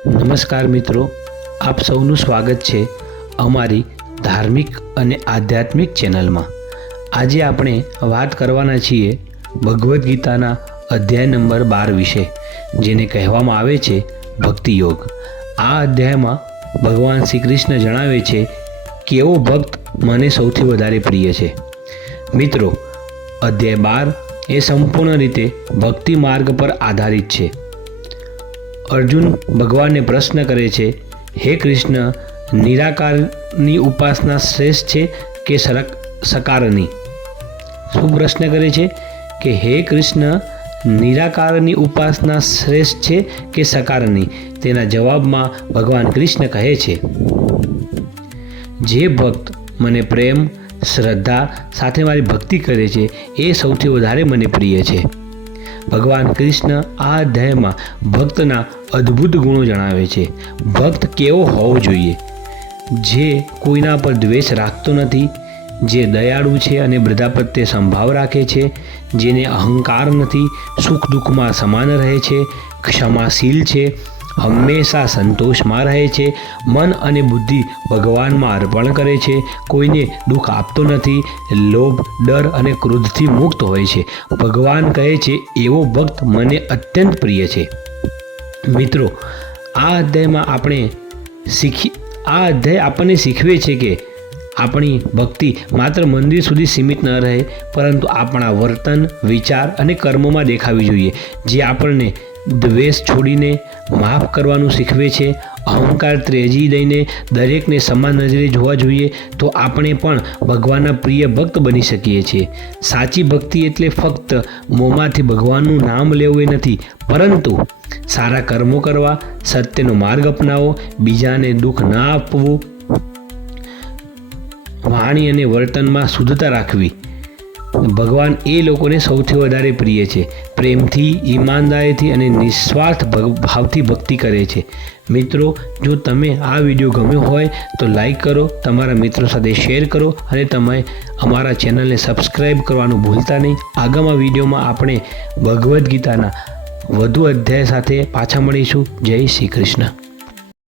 નમસ્કાર મિત્રો, આપ સૌનું સ્વાગત છે અમારી ધાર્મિક અને આધ્યાત્મિક ચેનલમાં। આજે આપણે વાત કરવાના છીએ ભગવદ્ ગીતાના અધ્યાય નંબર 12 વિશે, જેને કહેવામાં આવે છે ભક્તિ યોગ। આ અધ્યાયમાં ભગવાન શ્રી કૃષ્ણ જણાવે છે કેવો ભક્ત મને સૌથી વધારે પ્રિય છે। મિત્રો, અધ્યાય 12 એ સંપૂર્ણ રીતે ભક્તિ માર્ગ પર આધારિત છે। અર્જુન ભગવાનને પ્રશ્ન કરે છે, હે કૃષ્ણ, નિરાકારની ઉપાસના શ્રેષ્ઠ છે કે સકારની? શું પ્રશ્ન કરે છે કે હે કૃષ્ણ, નિરાકારની ઉપાસના શ્રેષ્ઠ છે કે સકારની? તેના જવાબમાં ભગવાન કૃષ્ણ કહે છે, જે ભક્ત મને પ્રેમ શ્રદ્ધા સાથે મારી ભક્તિ કરે છે એ સૌથી વધારે મને પ્રિય છે। ભગવાન કૃષ્ણ આ અધ્યાયમાં ભક્તના અદ્ભુત ગુણો જણાવે છે। ભક્ત કેવો હોવો જોઈએ? જે કોઈના પર દ્વેષ રાખતો નથી, જે દયાળુ છે અને બધા પ્રત્યે સંભાવ રાખે છે, જેને અહંકાર નથી, સુખ દુઃખમાં સમાન રહે છે, ક્ષમાશીલ છે, હંમેશા સંતોષમાં રહે છે, મન અને બુદ્ધિ ભગવાનમાં અર્પણ કરે છે, કોઈને દુઃખ આપતો નથી, લોભ ડર અને ક્રોધથી મુક્ત હોય છે। ભગવાન કહે છે એવો ભક્ત મને અત્યંત પ્રિય છે। મિત્રો, આ અધ્યાય આપણને શીખવે છે કે આપણી ભક્તિ માત્ર મંદિર સુધી સીમિત ન રહે, પરંતુ આપણા વર્તન, વિચાર અને કર્મોમાં દેખાવી જોઈએ, જે આપણને દ્વેષ છોડીને માફ કરવાનું શીખવે છે, અહંકાર ત્યજી દઈને દરેકને સમાન નજરે જોવા જોઈએ, તો આપણે પણ ભગવાનના પ્રિય ભક્ત બની શકીએ છીએ। સાચી ભક્તિ એટલે ફક્ત મોંમાંથી ભગવાનનું નામ લેવું એ નથી, પરંતુ સારા કર્મો કરવા, સત્યનો માર્ગ અપનાવો, બીજાને દુઃખ ના આપવું, વાણી અને વર્તનમાં શુદ્ધતા રાખવી। ભગવાન એ લોકોને સૌથી વધારે પ્રિય છે, પ્રેમથી, ઈમાનદારીથી અને નિસ્વાર્થ ભાવથી ભક્તિ કરે છે। મિત્રો, જો તમે આ વિડીયો ગમ્યો હોય તો લાઈક કરો, તમારા મિત્રો સાથે શેર કરો અને તમે અમારા ચેનલને સબસ્ક્રાઈબ કરવાનું ભૂલતા નહીં। આગામી વિડીયોમાં આપણે ભગવદ્ ગીતાના વધુ અધ્યાય સાથે પાછા મળીશું। જય શ્રી કૃષ્ણ।